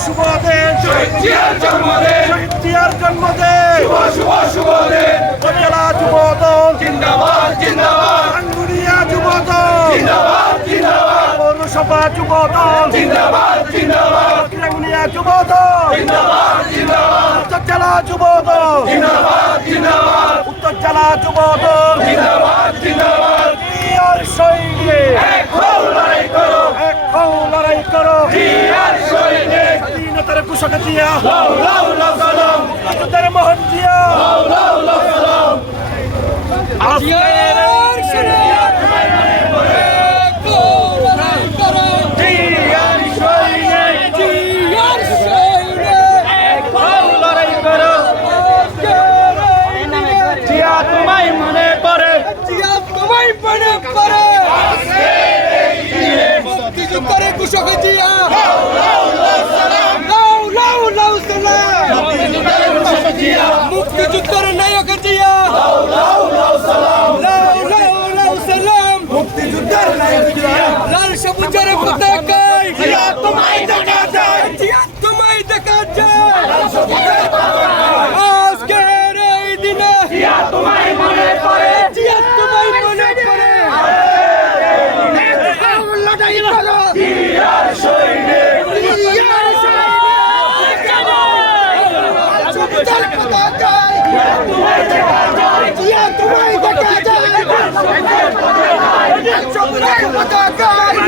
শুভ দিন শহীদ জিয়ার জন্মদিন উপজেলা যুবদল জিন্দাবাদ জিন্দাবাদ আঙ্গুরিয়া যুবদল জিন্দাবাদ জিন্দাবাদ পৌরসভা যুবদল জিন্দাবাদ জিন্দাবাদ রাঙ্গুনিয়া যুবদল জিন্দাবাদ জিন্দাবাদ উত্তর জেলা যুবদল জিন্দাবাদ জিন্দাবাদ উত্তর জেলা যুবদল জিন্দাবাদ জিন্দাবাদ জিয়ার সৈনিক এক হও লড়াই করো এখন লড়াই করো জিয়ার সৈনিক স্বাধীনতার ঘোষক জিয়া লাউ লাউ লাউ সালাম মুক্তিযুদ্ধের মোহন জিয়া লাউ লাউ লাউ সালাম জিয়ার সৈনিক এক হও লড়াই করো জিয়া তোমায় মনে পড়ে মুক্তিযুদ্ধের ঘোষক জিয়া মুক্তিযুদ্ধের নায়ক জিয়া মুক্তিযুদ্ধের নায়ক জিয়া লাল সবুজের পতাকায় জিয়া তোমায় দেখা যায় জিয়া তোমায় দেখা যায় আজকের এই দিনে জিয়া তোমায় মনে পড়ে জিয়া তোমায় মনে পড়ে লড়াই করো জিয়ার সৈনিক জিয়ার সবুজের পতাকায় তোমায় দেখা যায় জিয়া তোমায় দেখা যায় সবুজের পতাকায়